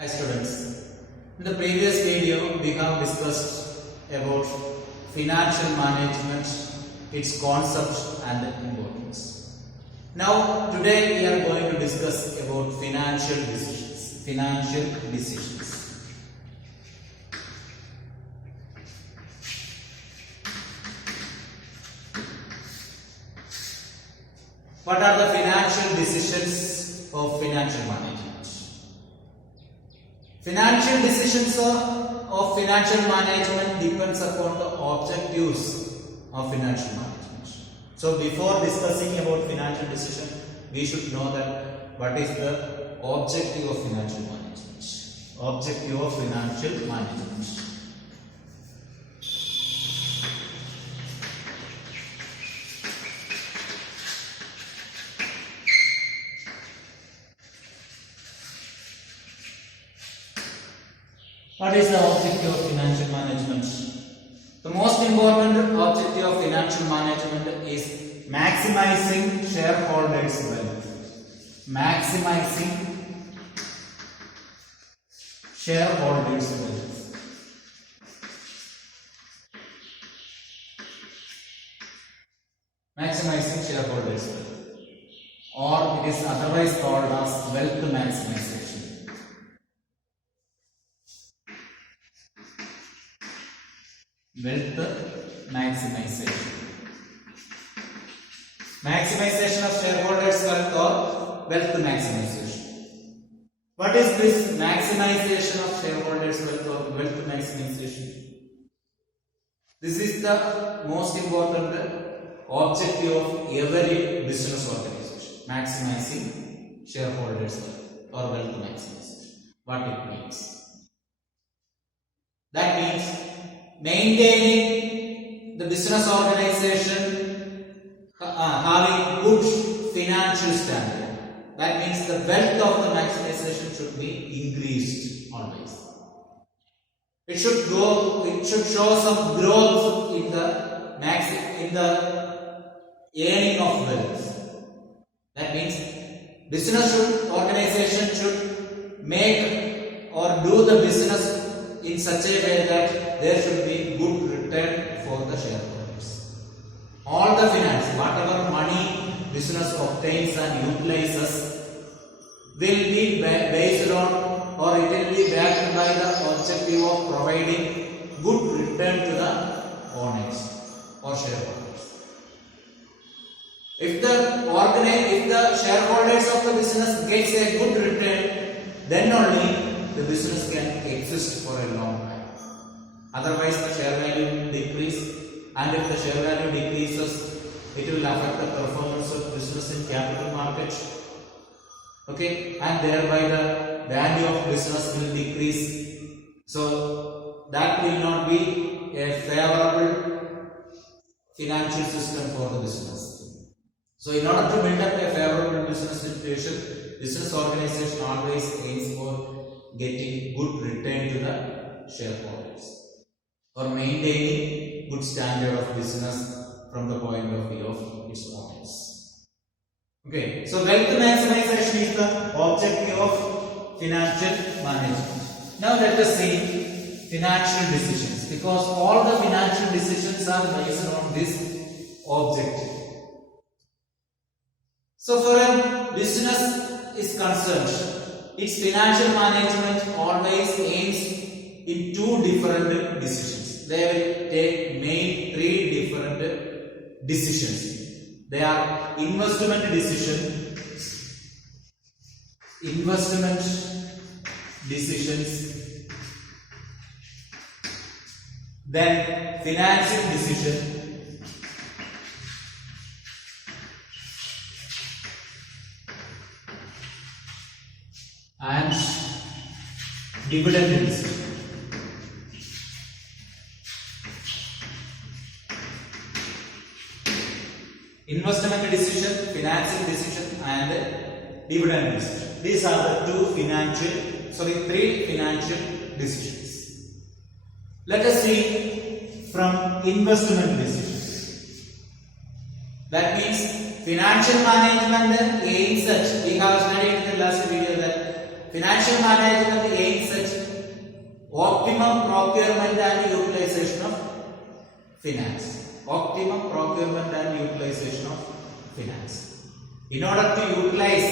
Hi students, in the previous video we have discussed about financial management, its concept and importance. Now today we are going to discuss about financial decisions. What are the financial decisions of financial management? Financial decisions of financial management depends upon the objectives of financial management. So before discussing about financial decision, we should know that what is the objective of financial management. Objective of financial management. What is the objective of financial management? The most important objective of financial management is maximizing shareholders' wealth. Maximizing shareholders' wealth. Maximizing shareholders' wealth. Or it is otherwise called as wealth maximization. Wealth maximization. Maximization of shareholders' wealth or wealth maximization. What is this maximization of shareholders' wealth or wealth maximization? This is the most important objective of every business organization. Maximizing shareholders' wealth or wealth maximization. What it means? That means maintaining the business organization having good financial standard. That means the wealth of the maximization should be increased always. It should show some growth in the earning of wealth. That means organization should make or do the business in such a way that there should be good return for the shareholders. All the finance, whatever money business obtains and utilizes, will be based on or it will be backed by the objective of providing good return to the owners or shareholders. If the shareholders of the business gets a good return, then only the business can exist for a long time. Otherwise the share value will decrease, and if the share value decreases, it will affect the performance of business in capital market. Okay, and thereby the value of business will decrease. So that will not be a favorable financial system for the business. So in order to build up a favorable business situation, business organization always aims for getting good return to the shareholders or maintaining good standard of business from the point of view of its owners. Okay, so wealth maximization is the objective of financial management. Now let us see financial decisions, because all the financial decisions are based on this objective. So for a business is concerned, its financial management always aims in two different decisions. They will take main three different decisions. They are investment decisions, then financing decision, and dividend decision. Investment decision, financing decision, and dividend decision. These are the three financial decisions. Let us see from investment decisions. That means Financial management aims at, we have studied in the last video that financial management aims optimum procurement and utilization of finance. Optimum procurement and utilization of finance. In order to utilize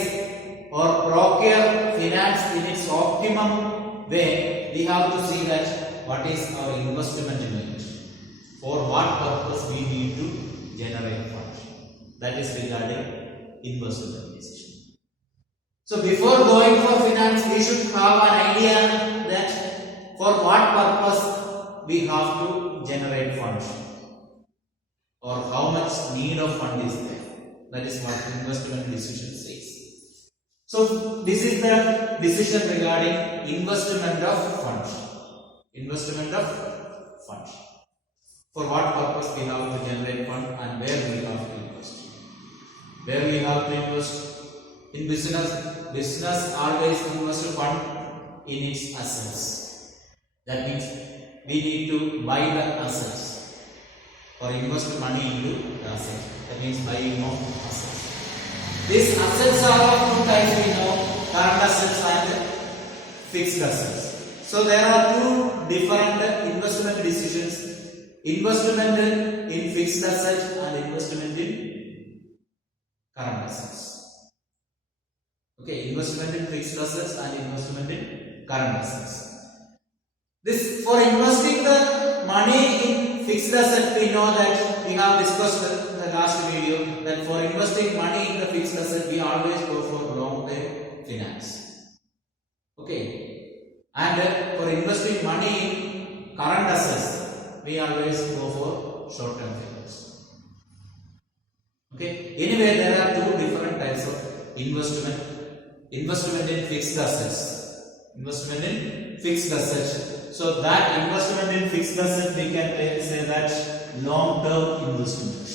or procure finance in its optimum way, we have to see that what is our investment unit, for what purpose we need to generate funds. That is regarding investment decision. So before going for finance, we should have an idea that for what purpose we have to generate funds, or how much need of fund is there. That is what investment decision says. So this is the decision regarding investment of funds. Investment of funds. For what purpose we have to generate fund and where we have to invest. Where we have to invest. In business always invest fund in its assets. That means we need to buy the assets or invest money into the assets. That means buying of assets. These assets are of two types, we know, current assets and fixed assets. So there are two different investment decisions: investment in fixed assets and investment in current assets. Okay, investment in fixed assets and investment in current assets. This, for investing the money in fixed asset, we know that we have discussed in the last video that for investing money in the fixed asset, we always go for long term finance. Okay, and for investing money in current assets, we always go for short term finance. Okay, anyway, there are two different types of investment. Investment in fixed assets. Investment in fixed assets. So that investment in fixed assets, we can say that long term investment.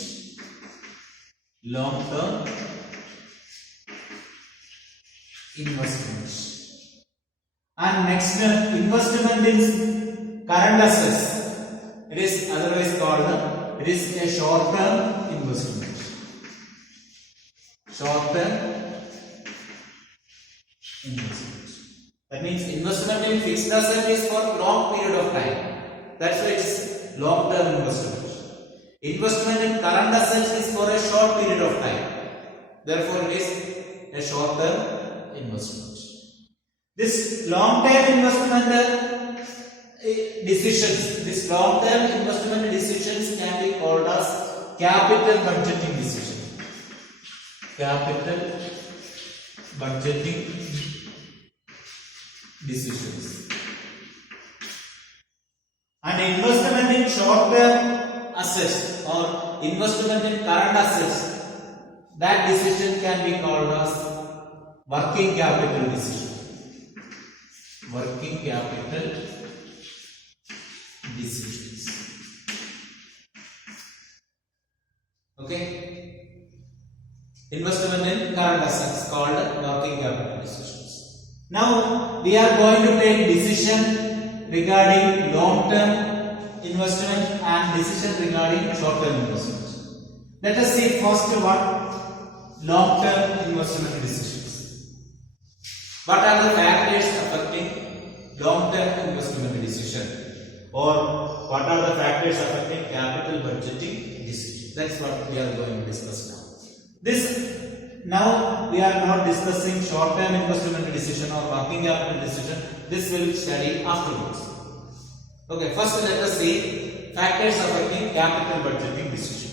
Long term investment. And next, investment in current assets. It is otherwise called, it is a short term investment. Short term investment. That means investment in fixed asset is for long period of time. That's why it's long term investment. Investment in current assets is for a short period of time. Therefore, it is a short term investment. This long term investment decisions, this long term investment decisions can be called as capital budgeting decision. Capital budgeting decisions. And investment in short term assets or investment in current assets, that decision can be called as working capital decision. Working capital decisions. Okay, investment in current assets called working capital decisions. Now we are going to take decision regarding long term investment and decision regarding short term investment. Let us see first what long term investment decisions. What are the factors affecting long term investment decision, or what are the factors affecting capital budgeting decision? That's what we are going to discuss now. Now we are not discussing short term investment decision or working capital decision. This will study afterwards. Okay, first let us see factors affecting capital budgeting decision.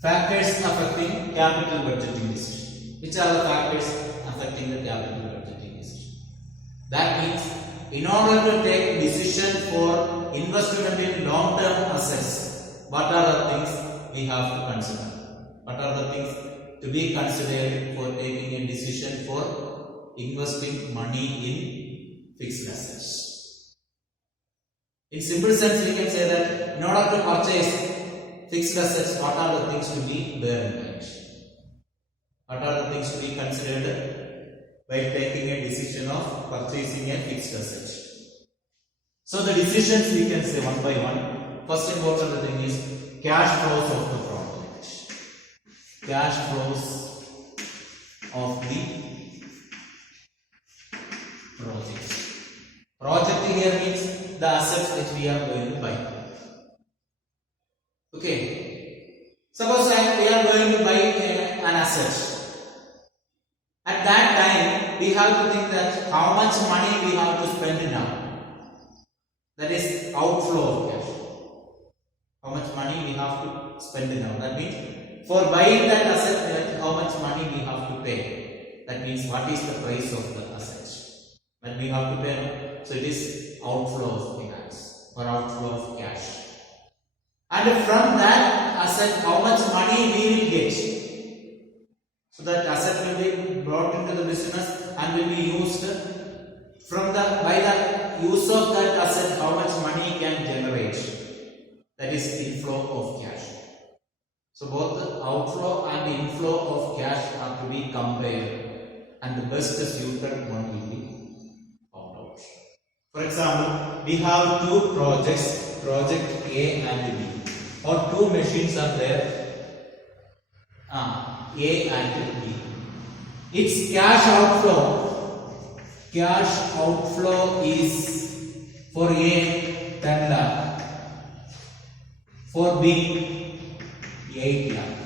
Factors affecting capital budgeting decision. Which are the factors affecting the capital budgeting decision? That means, in order to take decision for investment in long term assets, what are the things we have to consider? What are the things to be considered for taking a decision for investing money in fixed assets? In simple sense, we can say that in order to purchase fixed assets, what are the things to be bear in mind? What are the things to be considered while taking a decision of purchasing a fixed asset. So the decisions we can say one by one. First important thing is cash flows of the project. Cash flows of the project. Project here means the assets which we are going to buy. Okay. Suppose we are going to buy an asset. At that time, we have to think that how much money we have to spend now. That is outflow of cash. How much money we have to spend now. That means for buying that asset, how much money we have to pay. That means what is the price of the asset that we have to pay. So it is outflow of finance or outflow of cash. And from that asset, how much money we will get. So that asset will be brought into the business and will be used by the use of that asset, how much money can generate. That is inflow of cash. So both the outflow and the inflow of cash are to be compared, and the best suited one will be found out. For example, we have two projects, project A and B, or two machines are there, A and B. Its cash outflow is for A 10 lakh, for B 8 lakh.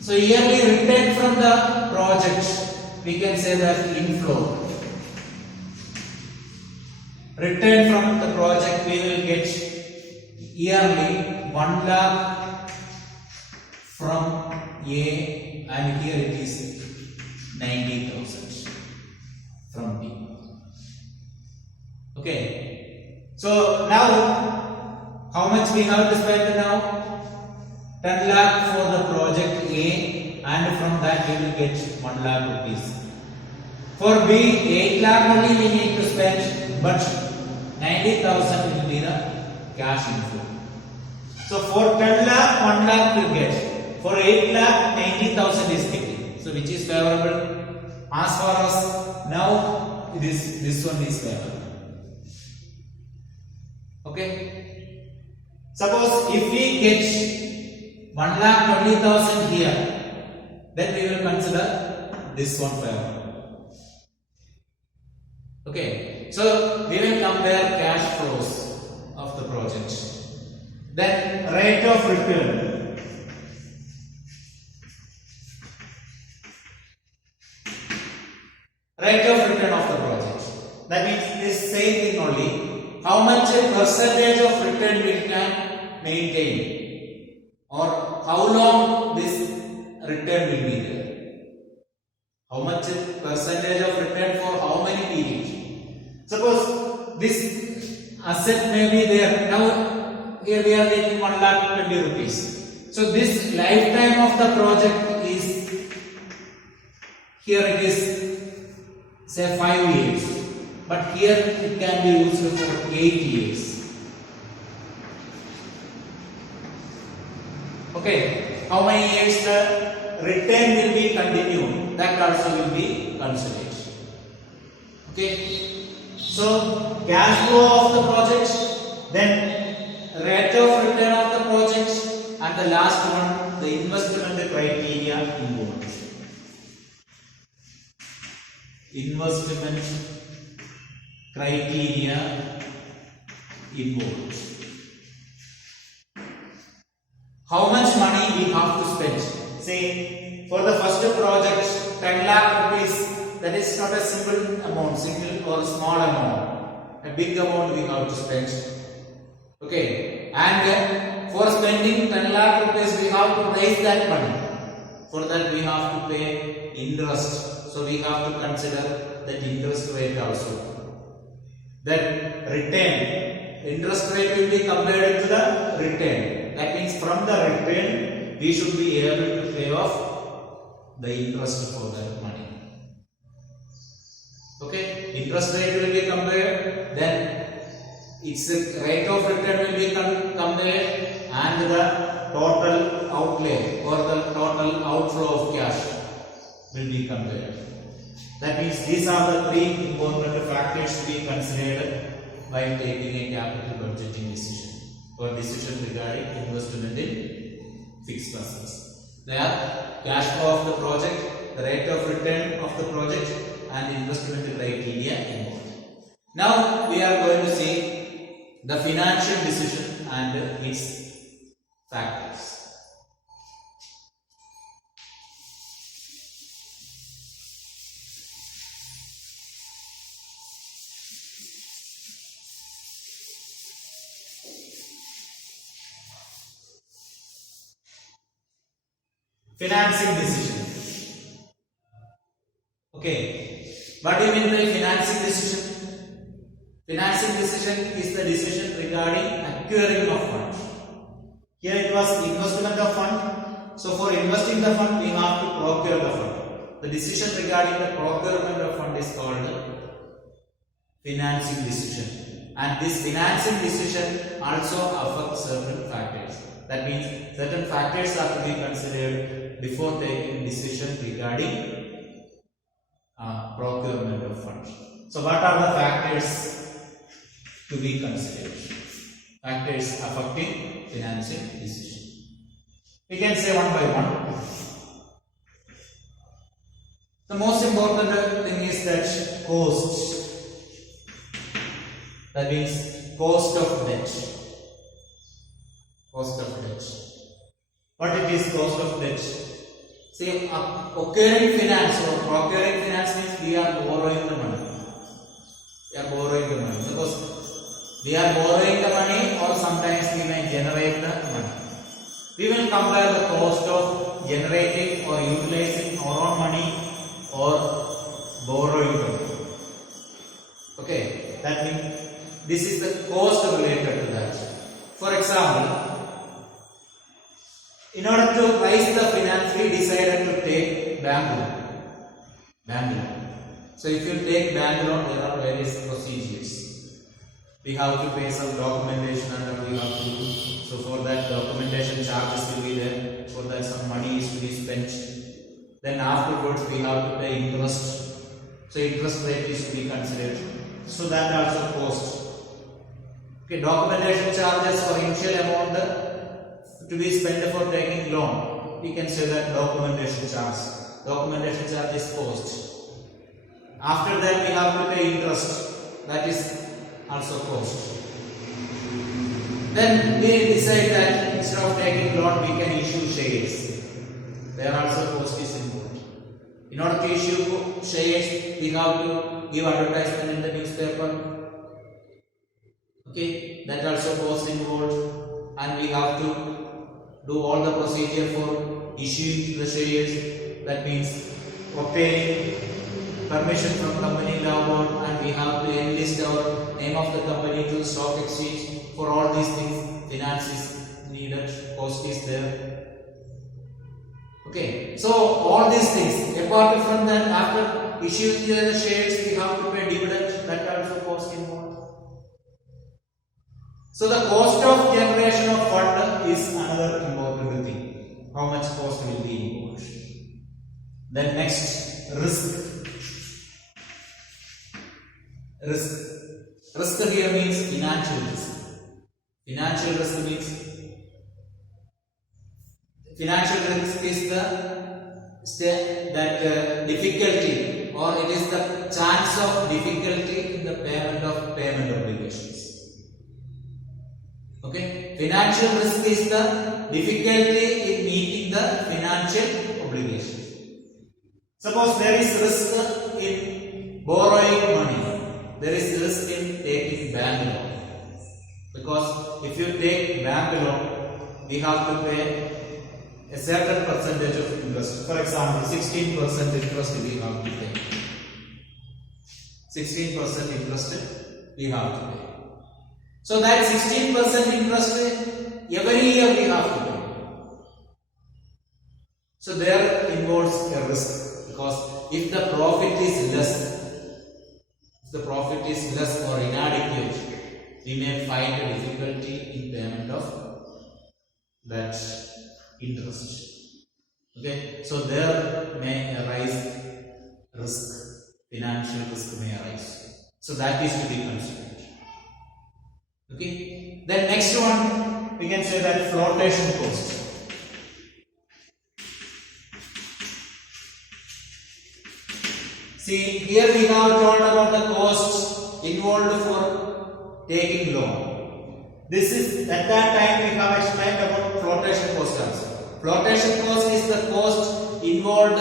So yearly return from the project, we can say that inflow. Return from the project, we will get yearly 1 lakh from A, and here it is 90,000 from B. Okay. So now, how much we have to spend now? 10 lakh for the project A, and from that we will get 1 lakh rupees. For B, 8 lakh only we need to spend, but 90,000 will be the cash inflow. So for 10 lakh, 1 lakh we get. For 8 lakh, 90,000 is getting. So which is favorable? As far as now, this one is favorable. Okay. Suppose if we get 1,20,000 here, then we will consider this one favorable. Okay. So we will compare cash flows of the project. Then rate of return. Rate of return of the project. That means this same thing only. How much percentage of return we can maintain, or how long this return will be there. How much percentage of return for how many periods. Suppose this asset may be there. Now here we are getting 1,20,000 rupees. So this lifetime of the project is, here it is say 5 years, but here it can be used for 8 years. Okay, how many years the return will be continued, that also will be considered. Okay, so cash flow of the project, then rate of return of the project, and the last one, the investment criteria involved. Investment criteria involved. How much money we have to spend? Say for the first project 10 lakh rupees, that is not a simple amount, single or small amount. A big amount we have to spend. Okay, and for spending 10 lakh rupees we have to raise that money. For that we have to pay interest. So we have to consider that interest rate also. Then return. Interest rate will be compared to the return. That means from the return we should be able to pay off the interest for that money. Okay, interest rate will be compared, then its rate of return will be compared, and the total outlay or the total outflow of cash will be compared. That means these are the three important factors to be considered while taking a capital budgeting decision or decision regarding investment in fixed assets. They are cash flow of the project, the rate of return of the project, and investment criteria involved. Now we are going to see the financial decision and its factors. Financing decision. Okay, what do you mean by financing decision? Financing decision is the decision regarding acquiring of fund. Here it was investment of fund. So for investing the fund, we have to procure the fund. The decision regarding the procurement of fund is called financing decision. And this financing decision also affects certain factors. That means certain factors are to be considered before taking decision regarding procurement of funds. So what are the factors to be considered? Factors affecting financing decision. We can say one by one. The most important thing is that cost. That means cost of debt. Cost of debt. What it is cost of debt? Say occurring finance or procuring finance means we are borrowing the money. We are borrowing the money. Suppose we are borrowing the money, or sometimes we may generate the money. We will compare the cost of generating or utilizing our own money or borrowing the money. Okay, that means this is the cost related to that. For example, in order to raise the finance, we decided to take bank loan. So if you take bank loan, there are various procedures. We have to pay some documentation and we have to. So for that, documentation charges will be there. For that, some money is to be spent. Then afterwards, we have to pay interest. So interest rate is to be considered. So that also cost. Okay, documentation charges for initial amount to be spent for taking loan. We can say that documentation charge. Documentation charge is cost. After that, we have to pay interest. That is also cost. Then we decide that instead of taking loan, we can issue shares. There also cost is involved. In order to issue shares, we have to give advertisement in the newspaper. Okay, that also cost involved, and we have to do all the procedure for issuing the shares. That means obtaining permission from company law board, and we have to enlist our name of the company to the stock exchange. For all these things, finance is needed, cost is there. Okay, so all these things. Apart from that, after issuing the shares, we have to pay dividend. That also cost involved. So the cost of generation of fund is another important thing. How much cost will be involved? Then next, risk. Risk here means financial risk. Financial risk means financial risk is that difficulty, or it is the chance of difficulty in the payment of payment obligations. Okay, financial risk is the difficulty in meeting the financial obligation. Suppose there is risk in borrowing money, there is risk in taking bank loan. Because if you take bank loan, we have to pay a certain percentage of interest. For example, 16% interest we have to pay. 16% interest we have to pay. So that 16% interest every year we have to pay. So there involves a risk, because if the profit is less or inadequate, we may find a difficulty in payment of that interest. Okay, so there may arise risk, financial risk may arise. So that is to be considered. Okay, then next one we can say that flotation cost. See, here we have told about the cost involved for taking loan. This is at that time we have explained about flotation cost also. Flotation cost is the cost involved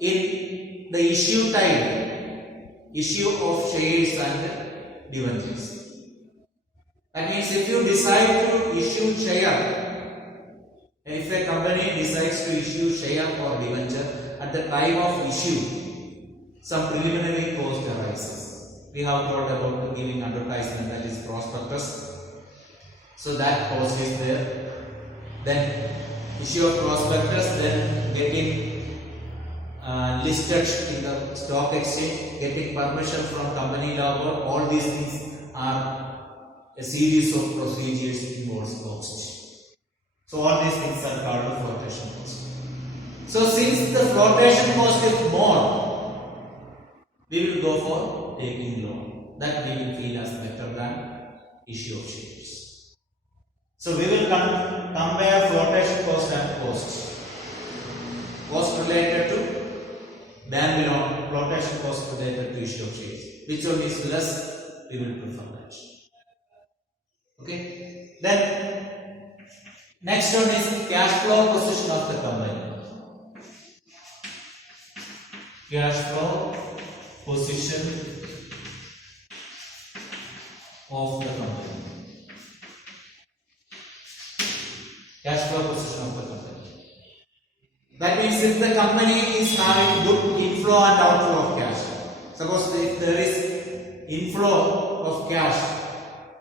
in the issue time, issue of shares and debentures. That means if you decide to issue share, if a company decides to issue share or debenture, at the time of issue, some preliminary cost arises. We have told about giving advertisement, that is prospectus. So that cost is there. Then issue of prospectus, then getting listed in the stock exchange, getting permission from company law board, all these things are a series of procedures involves cost. So all these things are called flotation cost. So since the flotation cost is more, we will go for taking loan. That we will feel as better than issue of shares. So we will compare flotation cost and cost. Cost related to bank loan, flotation cost related to issue of shares. Which one is less? We will prefer that. Okay. Then next one is cash flow position of the company. Cash flow position of the company. Cash flow position of the company. That means if the company is having good inflow and outflow of cash. Suppose if there is inflow of cash,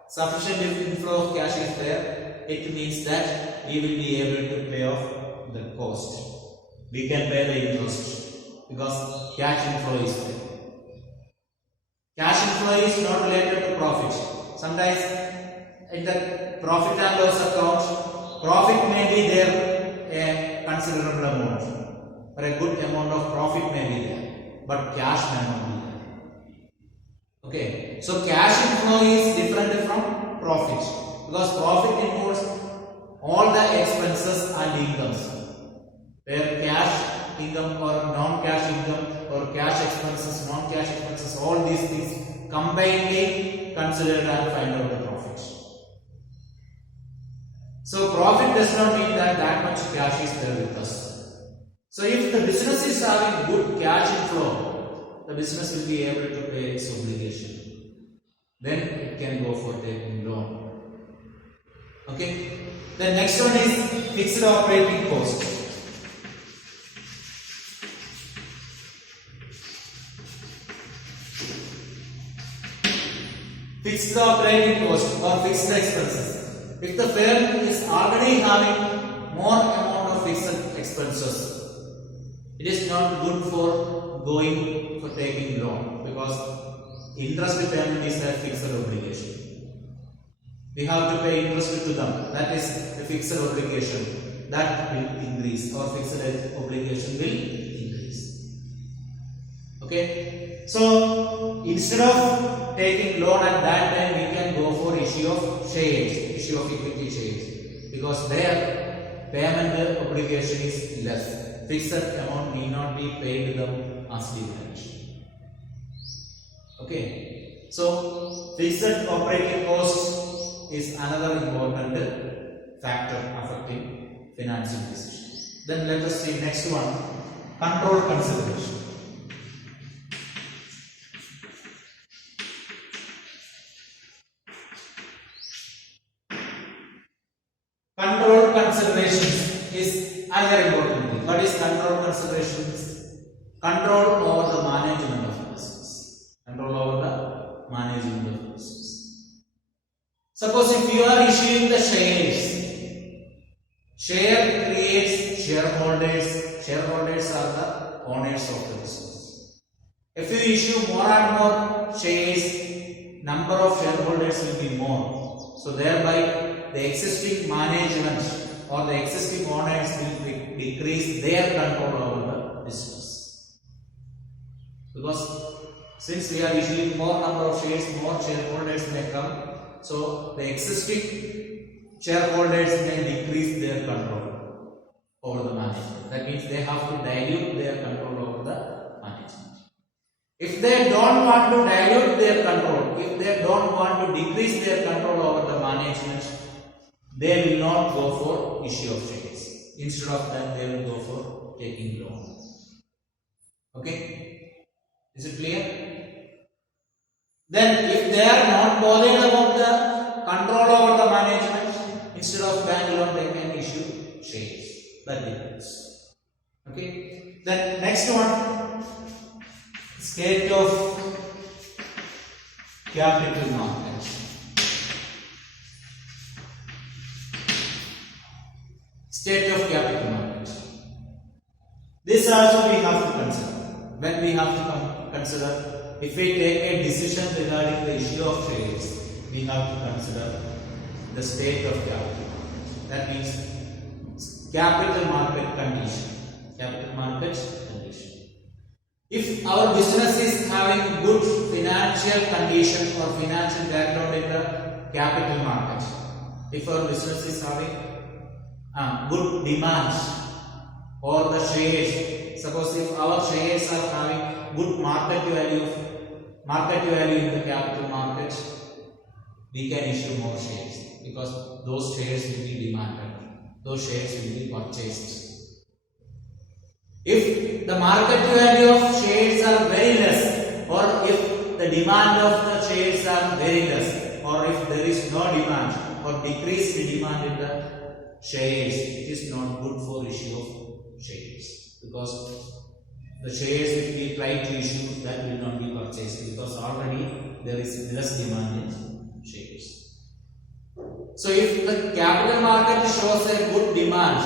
sufficient inflow of cash is there, it means that we will be able to pay off the cost. We can pay the interest because cash inflow is there. Cash inflow is not related to profit. Sometimes in the profit and loss account, profit may be there a considerable amount, or a good amount of profit may be there, but cash may not be there. Okay, so cash inflow is different from profit because profit involves all the expenses and incomes, where cash income or non-cash income or cash expenses, non-cash expenses, all these things combinedly considered and find out the profit. So profit does not mean that much cash is there with us. So if the business is having good cash inflow, the business will be able to pay its obligation. Then it can go for taking loan. Okay. The next one is fixed operating cost. Fixed operating cost or fixed expenses. If the firm is already having more amount of fixed expenses, it is not good for going for taking loan because interest payment is a fixed obligation. We have to pay interest to them. That is a fixed obligation. That will increase, or fixed obligation will increase. Okay. So instead of taking loan at that time, we can go for issue of shares, issue of equity shares, because their payment obligation is less. Fixed amount need not be paid to them as dividend. Okay. So fixed operating cost is another important factor affecting financing decisions. Then let us see next one, control consideration. Control considerations is another important thing. What is control considerations? Control over the management of the business. Control over the management of the business. Suppose if you are issuing the shares, share creates shareholders. Shareholders are the owners of the business. If you issue more and more shares, number of shareholders will be more. So thereby the existing management or the existing owners will decrease their control over the business. Because since we are issuing more number of shares, more shareholders may come. So the existing shareholders may decrease their control over the management. That means they have to dilute their control over the management. If they don't want to dilute their control, if they don't want to decrease their control over the management, they will not go for issue of shares. Instead of that, they will go for taking loan. Okay? Is it clear? Then if they are not bothered about the control over the management, instead of bank loan, they can issue shares. That depends. Okay? Then next one, state of capital market. State of capital market. This also we have to consider. When we have to consider, if we take a decision regarding the issue of shares, we have to consider the state of capital. That means capital market condition. Capital market condition. If our business is having good financial condition or financial background in the capital market, if our business is having good demand or the shares, suppose if our shares are having good market value in the capital market, we can issue more shares because those shares will be demanded, those shares will be purchased. If the market value of shares are very less, or if the demand of the shares are very less, or if there is no demand or decreased demand in the shares, it is not good for issue of shares, because the shares if we try to issue, that will not be purchased because already there is less demand in shares. So if the capital market shows a good demand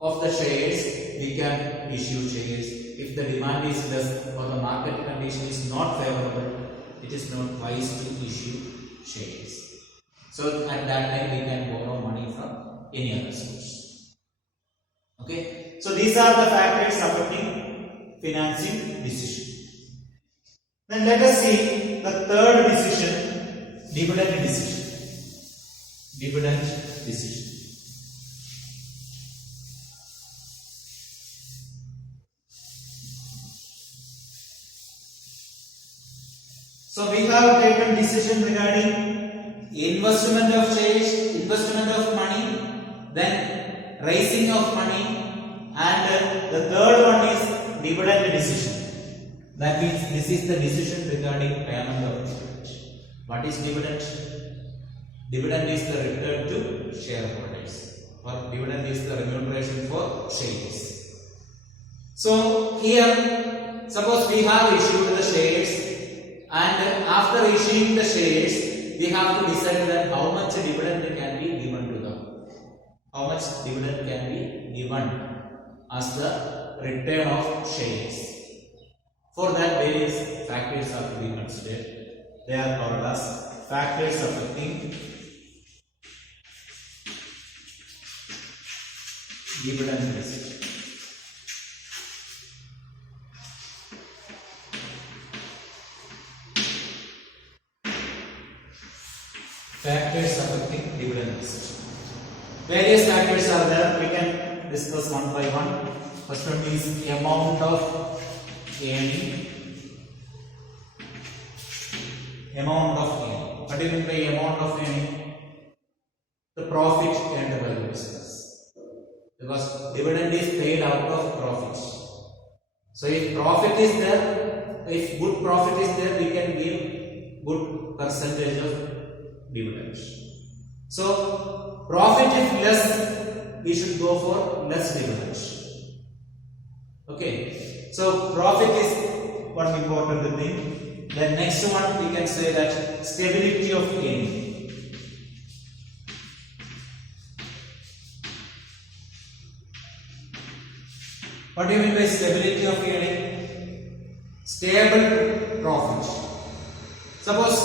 of the shares, we can issue shares. If the demand is less or the market condition is not favorable, it is not wise to issue shares. So at that time we can borrow money from any other source. Okay. So these are the factors affecting financing decision. Then let us see the third decision, dividend decision. Dividend decision. So we have taken decision regarding investment of shares, investment of money, then raising of money, and the third one is dividend decision. That means this is the decision regarding payment of dividend. What is dividend? Dividend is the return to shareholders, or dividend is the remuneration for shares. So here, suppose we have issued the shares, and after issuing the shares, we have to decide that how much dividend can be given to them. How much dividend can be given as the return of shares. For that, various factors have to be considered. They are called as factors affecting dividend decision. Factors affecting dividend decision. Various factors are there. We can discuss one by one. First one is amount of earning. Amount of earning. What do you mean by amount of earning? The profit earned by the business. Because dividend is paid out of profits. So if profit is there, if good profit is there, we can give good percentage of dividends. So profit is less, we should go for less dividends. Okay. So profit is one important thing. Then next one we can say that stability of earning. What do you mean by stability of earning? Stable profit. Suppose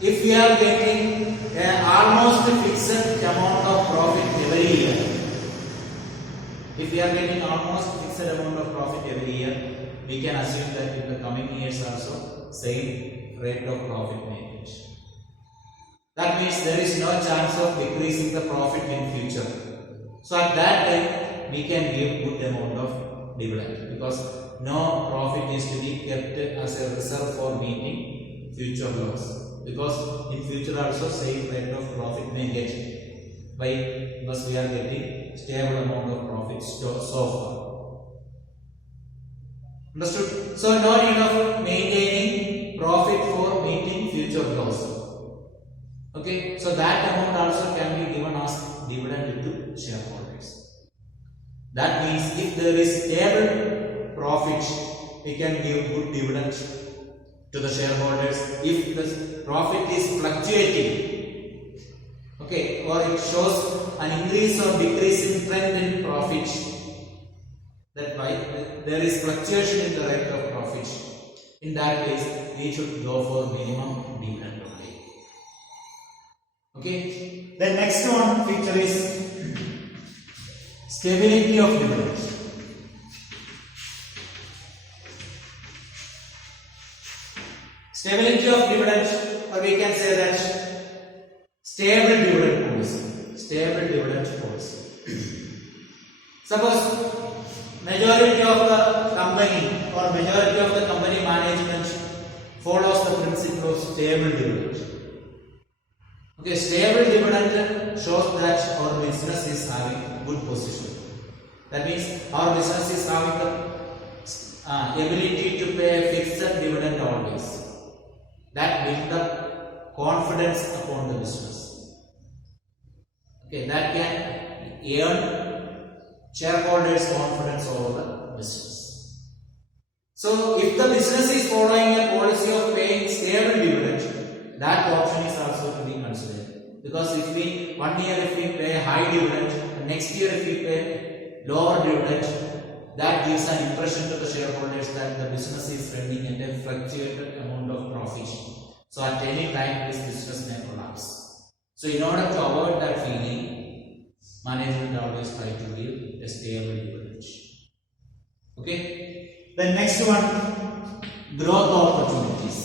if we are getting almost fixed amount of profit every year. If we are getting almost fixed amount of profit every year, we can assume that in the coming years also same rate of profit may reach. That means there is no chance of decreasing the profit in future. So at that time we can give good amount of dividend, because no profit is to be kept as a reserve for meeting future loss, because in future also same rate of profit may get. Why? Because we are getting stable amount of profit so far. Understood? So no need of maintaining profit for meeting future loss. Okay, so that amount also can be given as dividend to shareholders. That means if there is stable profit, we can give good dividend to the shareholders. If the profit is fluctuating, okay, or it shows an increase or decrease in trend in profit, that why there is fluctuation in the rate of profit, in that case we should go for minimum dividend only. Okay, the next one feature is stability of dividend. Stability of dividend, or we can say that stable dividend policy. Stable dividend policy. Suppose majority of the company or majority of the company management follows the principle of stable dividend. Okay, stable dividend shows that our business is having good position. That means our business is having the ability to pay fixed dividend always. That builds up confidence upon the business. Okay, that can earn shareholders' confidence over the business. So, if the business is following a policy of paying stable dividend, that option is also to be considered. Because if we 1 year if we pay high dividend, and next year if we pay lower dividend, that gives an impression to the shareholders that the business is running at a fluctuated amount of profit. So at any time this business may collapse. So in order to avoid that feeling, management always try to give a stable dividend. Okay. The next one, growth opportunities.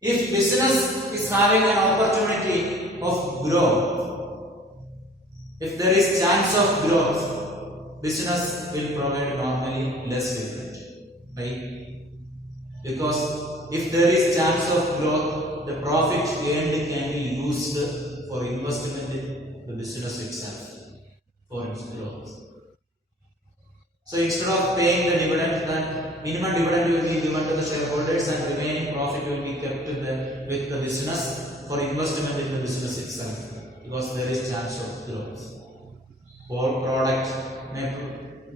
If business is having an opportunity of growth, if there is chance of growth, business will provide normally less dividend. Right? Because if there is chance of growth, the profit earned can be used for investment in the business itself for its growth. So instead of paying the dividend, then minimum dividend will be given to the shareholders and remaining profit will be kept with the business for investment in the business itself, because there is chance of growth. All product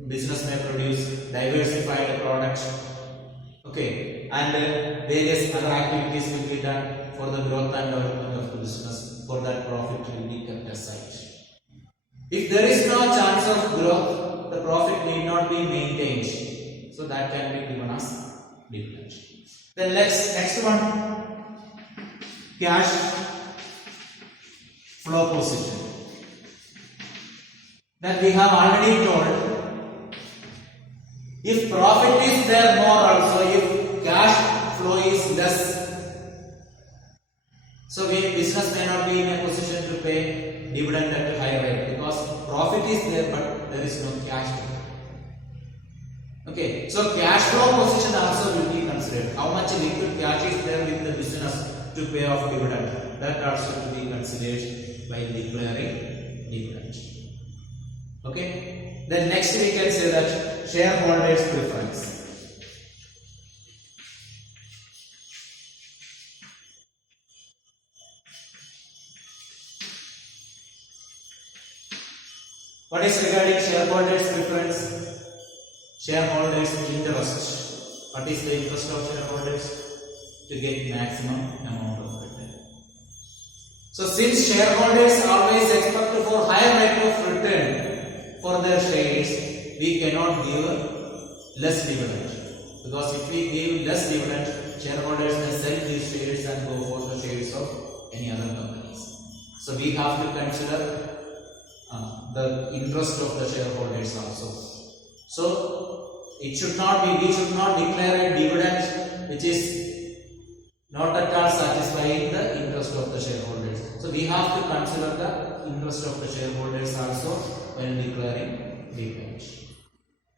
business may produce diversified product, okay, and various other activities will be done for the growth and development of the business. For that, profit will be kept aside. If there is no chance of growth, the profit need not be maintained. So that can be given as dividend. Then next one, cash flow position. That we have already told. If profit is there more also, if cash flow is less, so business may not be in a position to pay dividend at a higher rate, because profit is there but there is no cash flow. Okay, so cash flow position also will be considered. How much liquid cash is there with the business to pay off dividend? That also will be considered by declaring dividend. Okay, then next we can say that shareholders' preference. What is regarding shareholders' preference? Shareholders' interest. What is the interest of shareholders? To get maximum amount of return. So since shareholders always expect for higher rate of return for their shares, we cannot give less dividend. Because if we give less dividend, shareholders may sell these shares and go for the shares of any other companies. So we have to consider the interest of the shareholders also. So it should not be, we should not declare a dividend which is not at all satisfying the interest of the shareholders. So we have to consider the interest of the shareholders also when declaring dividend.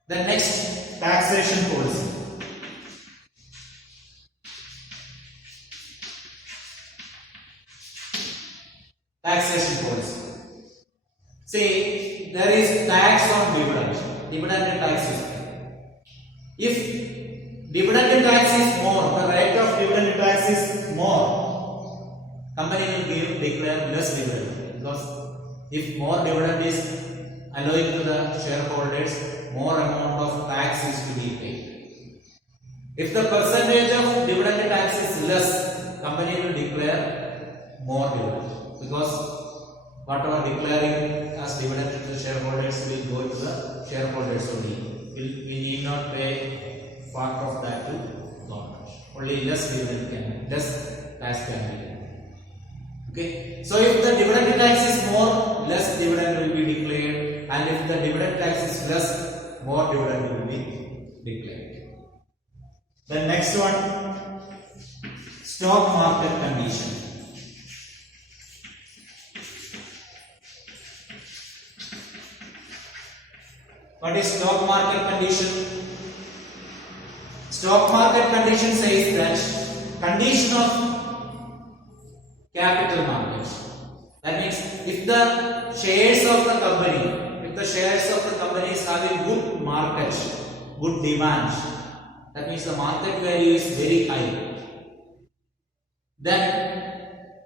The next, taxation policy. Taxation policy. See, there is tax on dividend. Dividend tax is there. If dividend tax is more, the rate of dividend tax is more, company will declare less dividend. Because if more dividend is allowing to the shareholders, more amount of tax is to be paid. If the percentage of dividend tax is less, company will declare more dividend. Because whatever declaring as dividend to the shareholders will go to the shareholders only. We need not pay part of that to government. Only less dividend can, less tax can be given. Okay. So if the dividend tax is more, less dividend will be declared, and if the dividend tax is less, more dividend will be declared. The next one, stock market condition. What is stock market condition? Stock market condition says that condition of capital market. That means if the shares of the company, is having good market, good demand, that means the market value is very high, then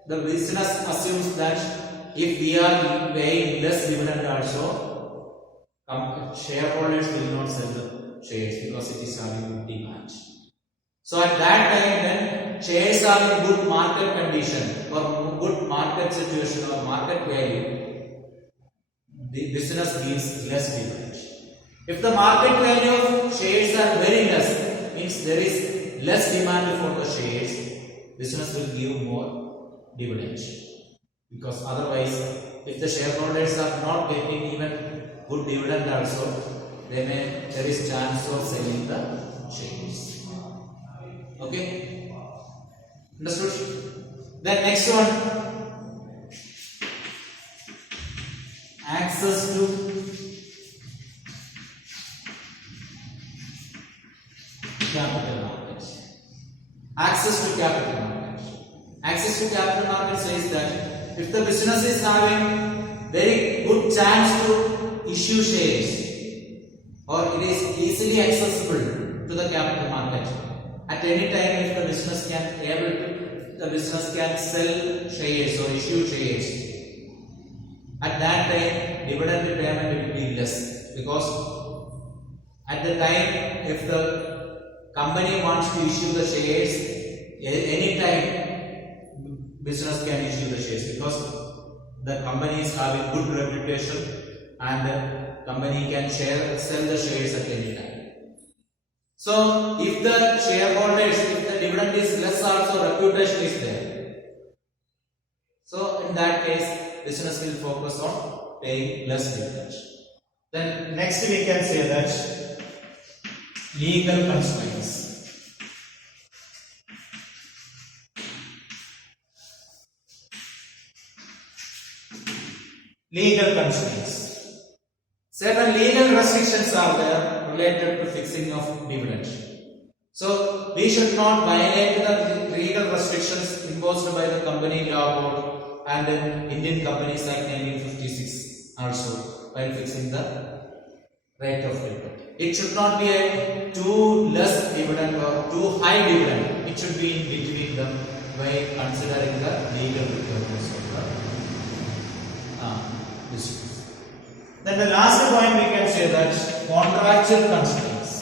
the business assumes that if we are paying less dividend also, shareholders will not sell the shares because it is having good demand. So at that time, when shares are in good market condition or good market situation or market value, the business gives less dividend. If the market value of shares are very less, means there is less demand for the shares, business will give more dividend. Because otherwise, if the shareholders are not getting even good dividend also, there is chance of selling the shares. Okay, understood? Then next one, access to capital market. Access to capital market. Access to capital market says that if the business is having very good chance to issue shares, or it is easily accessible to the capital market, at any time if the business can sell shares or issue shares, at that time dividend payment will be less, because at the time if the company wants to issue the shares, any time business can issue the shares, because the company is having good reputation and the company can sell the shares at any time. So if the shareholders, if the dividend is less also, reputation is there. So in that case, business will focus on paying less dividend. Then next we can say that legal constraints. Legal constraints. Certain legal restrictions are there related to fixing of dividend. So we should not violate the legal restrictions imposed by the Company Law Board and the Indian Companies Act 1956 also while fixing the rate of dividend. It should not be a too less dividend or too high dividend. It should be in between them by considering the legal requirements of the business. Then the last point we can say that contractual constraints.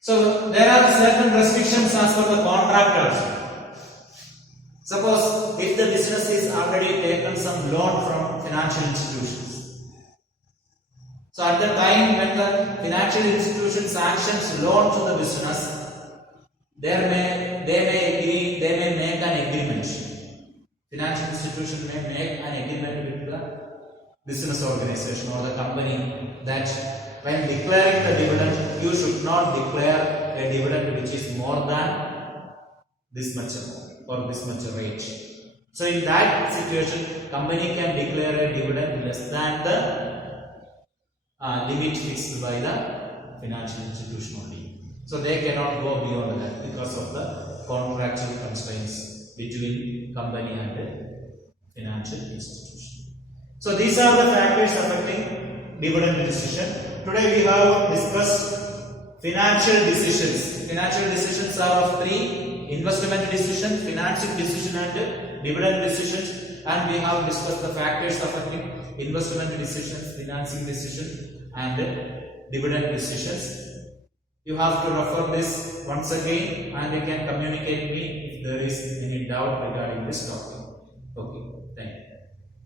So there are certain restrictions as per the contract also. Suppose if the business is already taken some loan from financial institutions. So at the time when the financial institution sanctions loan to the business, they may make an agreement. Financial institution may make an agreement with the business organization or the company that when declaring the dividend, you should not declare a dividend which is more than this much amount or this much rate. So in that situation, company can declare a dividend less than the limit fixed by the financial institution only. So they cannot go beyond that because of the contractual constraints between company and financial institution. So these are the factors affecting dividend decision. Today we have discussed financial decisions. Financial decisions are of three: investment decision, financing decision and dividend decisions. And we have discussed the factors affecting investment decisions, financing decision and dividend decisions. You have to refer this once again and you can communicate me if there is any doubt regarding this topic.